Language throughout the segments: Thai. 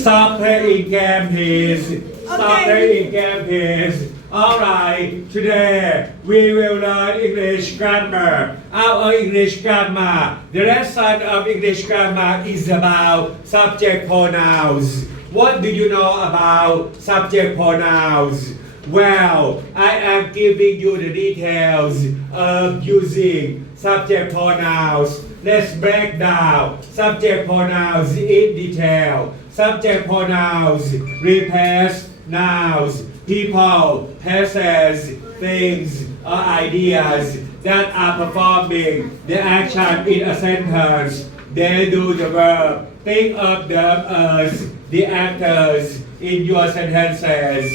Stop playing game please. Stop playing game please. Alright today we will learn English grammar. Our English grammar the lesson of English grammar is about subject pronouns. What do you know about subject pronouns? Well, I am giving you the details of using subject pronouns. Let's break down subject pronouns in detail. Subject pronouns replace nouns, people, places, things, or ideas that are performing the action in a sentence. They do the verb. Think of them as the actors in your sentences.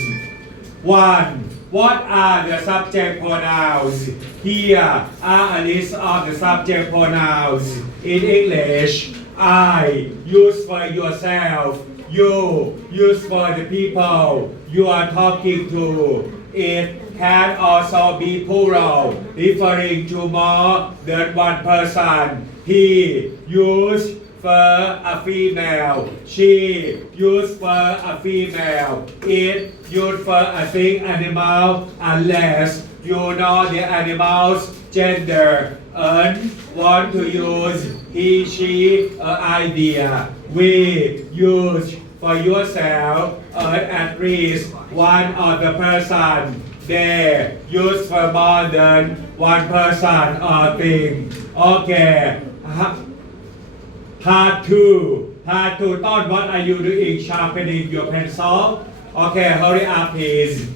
One. What are the subject pronouns? Here are a list of the subject pronouns in English. I use for yourself. You use for the people you are talking to. It can also be plural, referring to more than one person. He used for a female. She used for a female. It used for a thing animal unless you know the animal's gender and want to use he, she, or idea. We use for yourself and at least one other person. They use for more than one person or thing. Okay. Part 2 Part 2 Ton, what are you doing sharpening your pencil? Okay, hurry up please.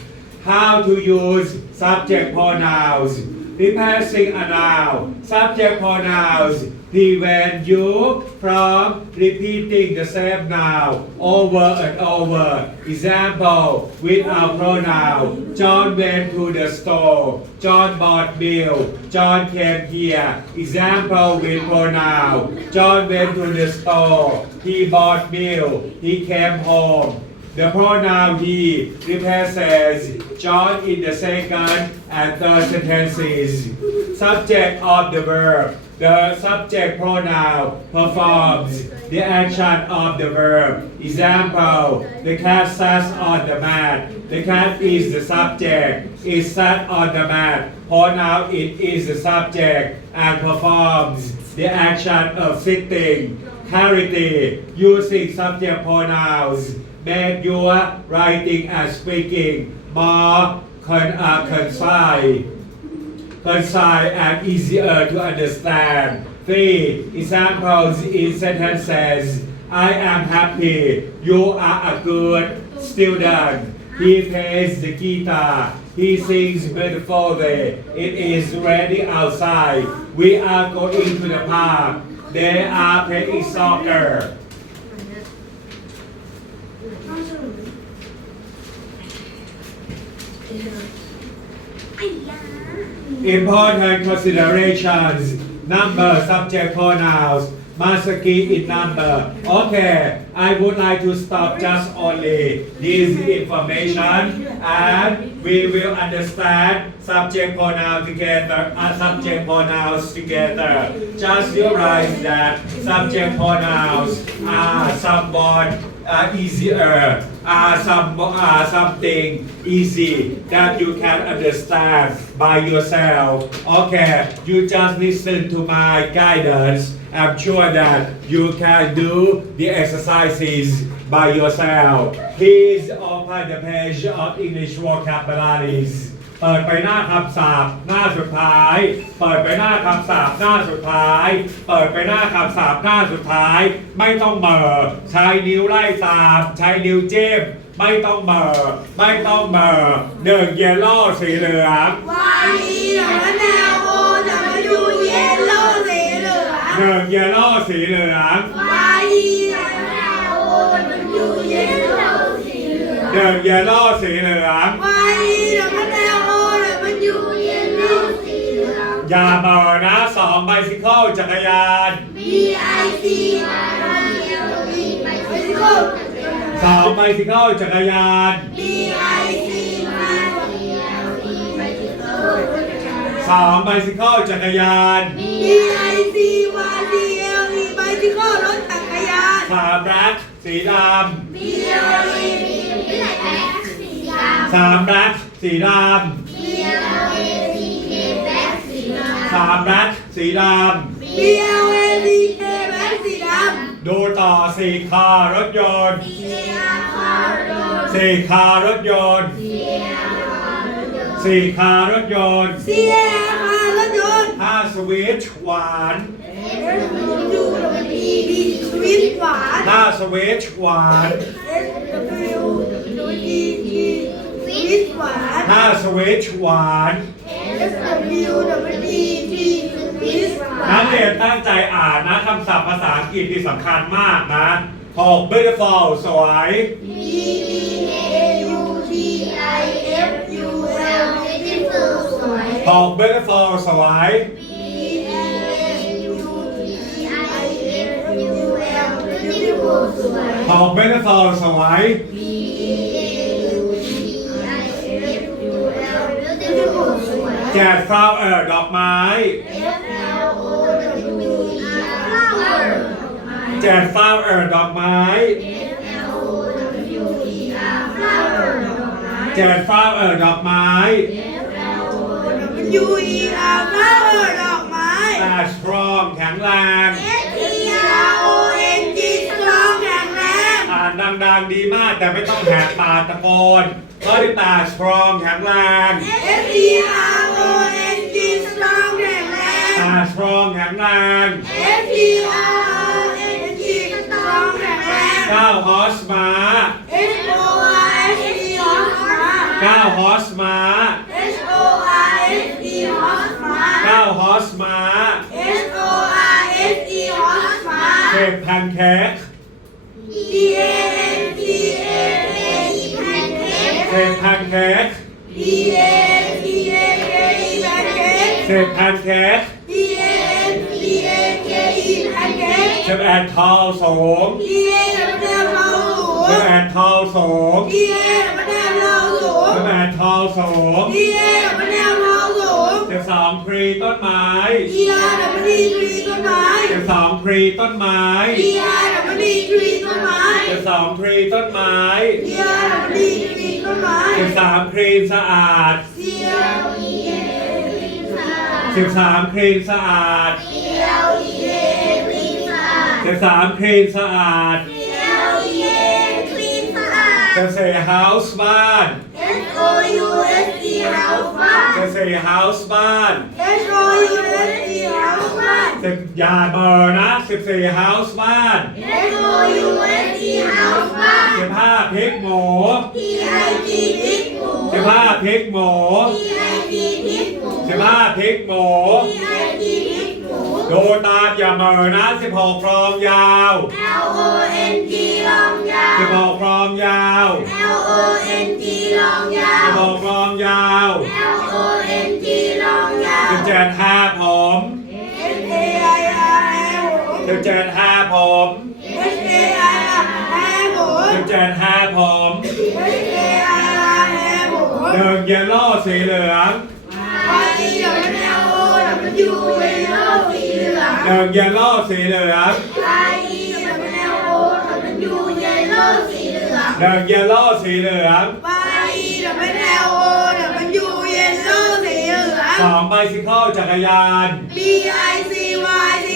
How to use subject pronouns. Replacing a noun. Subject pronouns prevent you from repeating the same noun over and over. Example, without pronoun. John went to the store. John bought milk. John came here. Example with pronoun. John went to the store. He bought milk. He came home. The pronoun he replaces John in the second and third sentences. Subject of the verb. The subject pronoun performs the action of the verb. Example, the cat sat on the mat. The cat is the subject. It sat on the mat. Pronoun it is the subject and performs the action of sitting. Clarity using subject pronouns make your writing and speaking more con- concise, concise and easier to understand. Three examples in sentences. I am happy. You are a good student. He plays the guitar. He sings beautifully. It is ready outside. We are going to the park. They are playing soccer. Important considerations. Number, subject pronouns. Key in number. Okay, I would like to stop just only this information and we will understand subject pronoun together, uh, subject pronouns together. Just realize that subject pronouns are somewhat uh, easier, are some uh, something easy that you can understand by yourself. Okay, you just listen to my guidance. I'm sure that you can do the exercises by yourself. Please open the page of English vocabularies. เปิดไปหน้าคำศัพท์หน้าสุดท้าย เปิดไปหน้าคำศัพท์หน้าสุดท้าย เปิดไปหน้าคำศัพท์หน้าสุดท้าย ไม่ต้องเบอร์ใช้นิ้วไล่ตามใช้นิ้วจิ้มไม่ต้องเบอร์ไม่ต้องเบอร์หนึ่งเยลโล่สีเหลืองวายเหลืองแนวโอจะมาดูเยลโล่สีเหลืองหนึ่งเยลโล่สีเหลืองวายเหลืองแนวโอจะมาดูเยลโล่สีเหลืองหนึ่งเยลโล่สีเหลืองว ย่าเบอร์นะสองไบซิเคิลจักรยาน B I C Y L E ไบซิเคิลสองไบซิเคิลจักรยาน B I C Y L E ไบซิเคิลสองไบซิเคิลจักรยาน B I C Y L E ไบซิเคิลรถจักรยาน สามรักสีด B L A B Black สีดำสามแบล็คสีดำ สีดำ B L A C K Black สีดำดูต่อสี่คารถยนต์ำ C A R คาร์โดสี่คารถยนต์ C A R คาร์โด สี่คารถยนต์ C A R คาร์รถยนต์ห้าสวิตช์หวาน S W W E D สวิตช์หวาน ห้าสวิตช์หวาน S W W E D สวิตช์หวาน ห้าสวิตช์หวาน S W W E D สวิตช์หวานักเรียนตั้งใจอ่านนะคำศัพท์ภาษาอังกฤษที่สำคัญมากนะหก beautiful สวย B E A U T I F U L beautiful สวย หก beautiful สวย B E A U T I F U L beautiful สวย หก beautiful สวย B สวยแจก flower ดอกไม้ F L O W E R flower แจก flower ดอกไม้ F L O W E R flower แจก flower ดอกไม้ F L O W E R flower ดอกไม้แต่ strong แข็งแรง S T R O N G strong แข็งแรง อ่านดังๆดีมากแต่ไม่ต้องแหกปากตะโกนก็ได้ตา strong แข็งแรง S T R ตา strong แข็งแรง S T R O N G strong แข็งแรงเก้า horse ม้า S O R S E horse ม้าเก้า horse ม้า S O R S E horse ม้าเก้า horse ม้า S O R S E horse ม้าเค้กแพนเค้ก D A N T A K E pancake เค้กแพนเค้ก D A N T A K E pancake เค้กแพนเค้ก pancake เชฟแอนทอลสูง D A ดับเบิลเราสูเชงฟแอนทอลสูง D A ดับเบิลเราสูงเชฟแอนทอลสูง D A ดับเบิลเราสูงเชฟสองพรีต้นไม้ D R ดับเบิลดีทรีต้นไม้เชฟสองพรีต้นไม้ D R ดับเบิลดีทรีต้นไม้เชฟสองพรีต้นไม้ D R ดับเบิลดีทรีต้นไม้เชฟสามครีนสะอาด C L E A เชฟสามครีนสะอาด C L E A clean สะอาดเชฟสามครีนสะอาด C L E A clean สะอาดเชฟเซเฮาส์บ้าน S O U S E house บ้านเชฟเซเฮาส์บ้าน S O U S E house บ้านเชฟยาเบอร์นะเชฟเซเฮาส์บ้าน S O U S E house บ้านเชฟผ้าพริกหมู P I G พริกหมูเชฟผ้าพริกหมู P I G พริกหมูเชฟผ้าพริกหมู P I G พริกหมู ดูตามอย่าเบอร์นะ16ครองยาว L O N G ลองยาว 16ครองยาว L O N G ลองยาว 16ครองยาว L O N G ลองยาว17ห้าผม S A I R L 17ห้าผม S A I R L 17ห้าผม S A I R L หนึ่งเยลโล่สีเหลือง Y E W O W เยลโล่สีเหลื องหนึ่งเยลโล่สีเหลือง Y E W O W เยลโล่สีเหลืองหนึ่งเยลโล่สีเหลือง Y E W O W เยลโล่สีเหลืองสองไบซิเคิลจักรยาน B I C Y C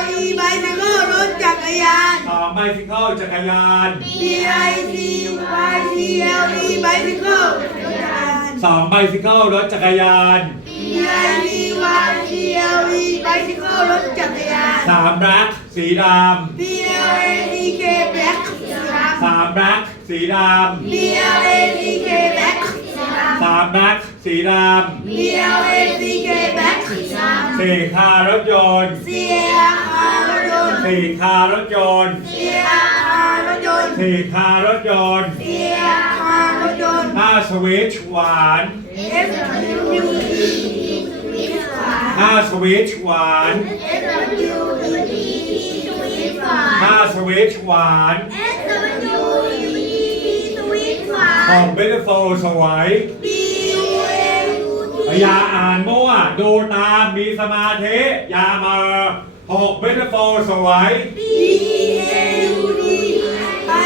L E ไบซิเคิลรถจักรยานสองไบซิเคิลจักรยาน B I C Y C L E ไบซิเคิลรถจักรยานสองไบซิเคิลรถจักรยาน B I C Y C L E ไบซิเคิลรถจักรยานสามแบล็คสีด B L A C K black สีดำสามแบล็คสีดำ B L A C K black สีดำสามแบล็คสีดำ B L A C K black สีดำสี่คารถยนต์ำ C R R รถยนต์ สี่คารถยนต์ C R R รถยนต์ สี่คารถยนต์ C R R รถยนต์ห้าสวิตช์หวาน S W E T สวิตช์ ข้าสวิตช์หวาน S W E T T สหวานฮาสวิตช์หวาน S W E T T สวีทหวาขอน งเบนโซสวย B U M อย่าอ่านมั่วดูตามมีสมาธิอย่ามาหกเบนโซสวย B E A U D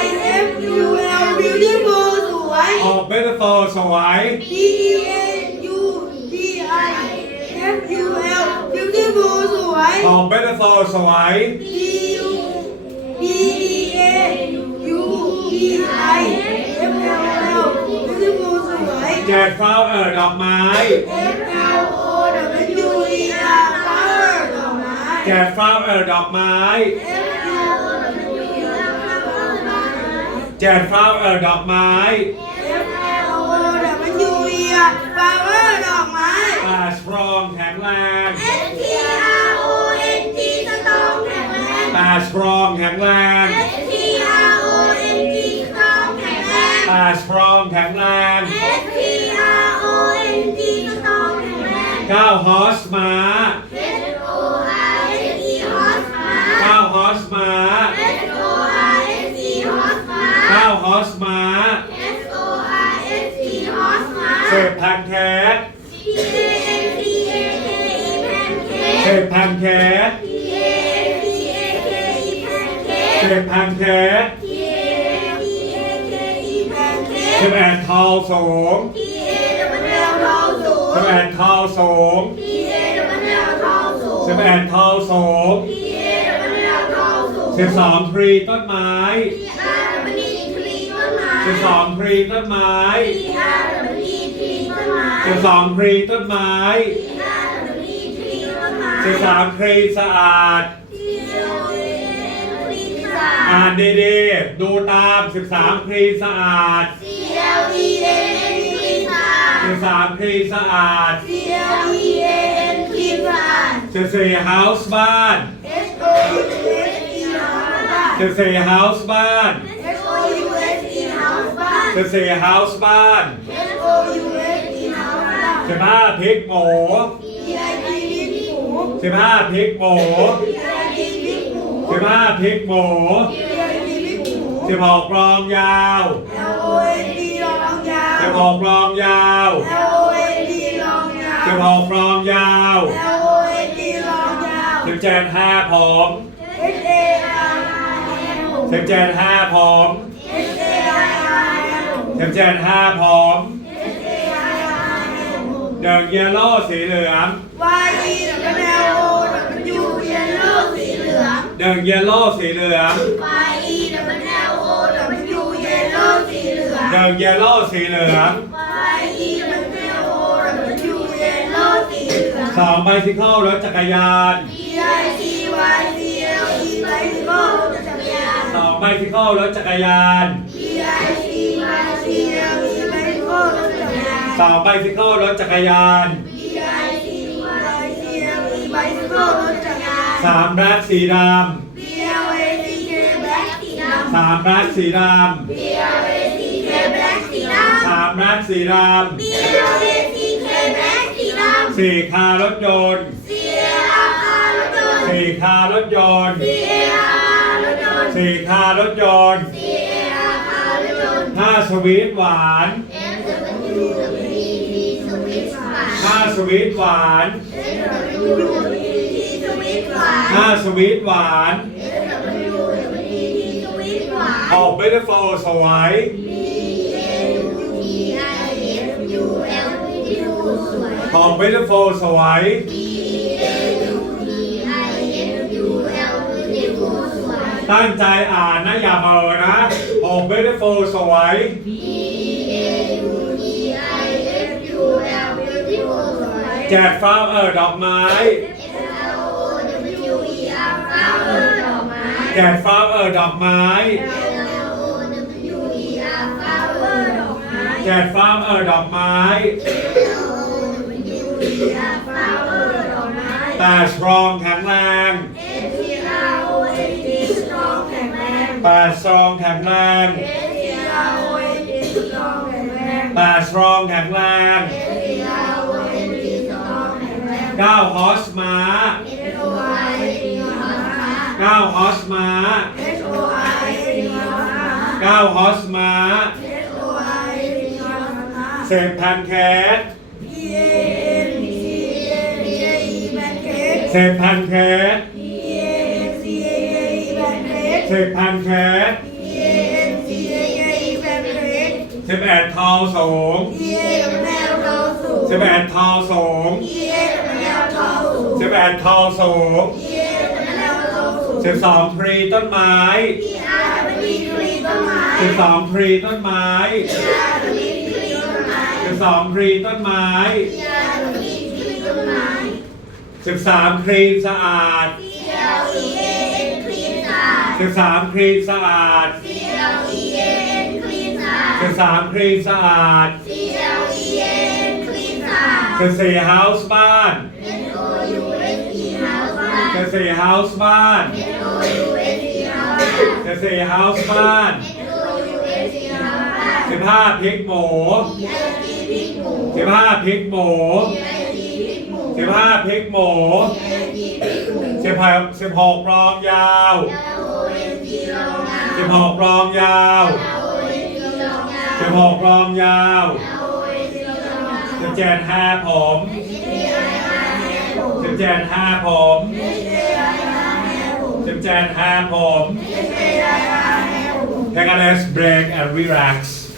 I F U L beautiful สวย ออกเบนโซสวย B E A U D I F U L beautiful สวยออกเบตโฟสวย B U B E N U T I F L L beautiful สวย แจกฟ้าเออดอกไม้ F L O W E R flower ดอกไม้ แจกฟ้าเออดอกไม้ F L O W E R flower ดอกไม้ แจกฟ้าเออดอกไม้ F L O W E R flower ดอกไม้ตาสตรองแข็งแรง S แรงตาสตรองแข็งแรง S T R O N G สตรองแข็งแรงตาสตรองแข็งแรง S T R O N G สตรองแข็งแรงก้าวฮอสมา S O R S E ฮอสมาก้าวฮอสมา S O R S E ฮอสมาก้าวฮอสมา S O R S E ฮอสมาเศษพันแคส P A N C A K E แพนเค้เศกษพันแคส เค้เศกษพันแคส P A N C A K E แพนเค้เศษกแอนทอลสูง P A W L ทอสูงเศษแอนทอลสูง P A W L ทอสูงเศษแอนทอลสูง P A W L ทอสูงเศษสองทรีต้นไม้ P R W E ทรีต้นไม้เศษสองทรีต้นไม้ P R W E ทรีต้นไม้เศษสองทรีต้นไม้ P R W E ทรีต้นไม้เศษสามทรีสะอาด P L A N ทรีสา อ่านดีๆ ดูตาม 13ครีสะอาด C L E A N ทรีสา13ครีสะอาด C L E A N ทรีสา14 house บ้าน S O U S E เฮาส์บ้าน 14 house บ้าน S O U S E เฮาส์บ้าน 14 house บ้าน S O U S E เฮาส์บ้าน 15พริกหมู P I G พริกหมู15พริกหมู P I G พ ริกหมู15พริกหมู P I G พริกหมู16กรองยาว L O N D รองยาว16กรองยาว L O N D รองยาว16กรองยาว L O N D รองยาว17ห้าผม H A R I L 17ห้าผม H A I I L 17ห้าผม H A I I L เดินเยลโล่สีเหลือง Y E W L O W เยลโล่สีเหลืองเดินเยลโล่สีเหลือง Y E W L O W เยลโล่สีเหลืองเดินเยลโล่สีเหลือง Y E W O W เยลโล่สีเหลืองสองไบซิเคิลรถจักรยาน B I C Y C L E ไบซิเคิลรถจักรยานสองไบซิเคิลรถจักรยาน B I C Y C L E ไบซิเคิลรถจักรยานสองไบซิเคิลรถจักรยาน สามแบล็คสีด B L A C K แบล็คสีดำสามแบล็คสีดำ B L A C K แบล็คสีดำสามแบล็คสีดำ B L A C K แบล็คสีดำ สี่คารถยนต์ำ C A R R รถยนต์ สี่คารถยนต์ C A R R รถยนต์ สี่คารถยนต์ C A R R รถยนต์ห้าสวีทหวาน S W W E T สวิตช์หวานห้าสวีทหวาน S W W E T สวิตช์ หวานห้าสวีทหวาน S W W E T สวิตช์หวานออกเบตโฟสวย B A U T I F U L ที่ดูสวยออกเบตโฟสวย B A U T I F U L ที่ดูสวยตั้งใจอ่านนะอย่าเบอร์นะออกเบตโฟสวย B A U T I F U L ที่ดูสวยแจกฟ้าเออดอกไม้ แดดฟ้าเออดอกไม้ แดดฟ้าเออดอกไม้ แต่สตรองแข็งแรง แต่สตรองแข็งแรงแต่สตรองแข็งแรงก้าวฮอสมา เก้าฮอสมา S O I N G ฮอสมาเก้าฮอสมา S O I N G ฮอสมาเศษแพนแคส P A N C A K E แพนเค้กเศษแพนแคส P A N C A K E แพนเค้กเศษแพนแคส P A N C A K E แพนเค้กเศสิบเอ็ดทอสูง E A L ทอสูงสิบเอ็ดทอสูง E A L ทอสูงสิบเอ็ดทอสูง E A สูงสิบสองทรีต้นไม้ P R W T ต้นไม้สิบสองทรีต้นไม้ P R W T ต้นไม้สิบสองทรีต้นไม้ P R W T ต้นไม้สิบสามครีมสะอาด C L E A N คลีนสะอาด สิบสามครีมสะอาด C L E A N คลีนสะอาด สิบสามครีมสะอาด C L E A N คลีนสะอาดสิบสี่เฮาส์บ้าน N O U S E เฮา ส์บ้านสิบสี่เฮาส์บ้าน N O U S E เฮาส์บ้านสิบสี่เฮาส์บ้าน N O U S E เฮาส์บ้านสิบห้าพริกหมู E I T พริกหมูสิบห้าพริกหมู E I T พริกหมูสิบห้าพริกหมู E I T พริกหมูสิบหกสิบหกรองยาว L O N G รองงาสิบหกรองยาว L O N G รองงาสิบหกรองยาว L O N G รองงาสิบเจ็ดห้าผม H A I R แม่ผมสิบเจ็ดห้าผม H A I R แ sit have home. Take a nice break and relax.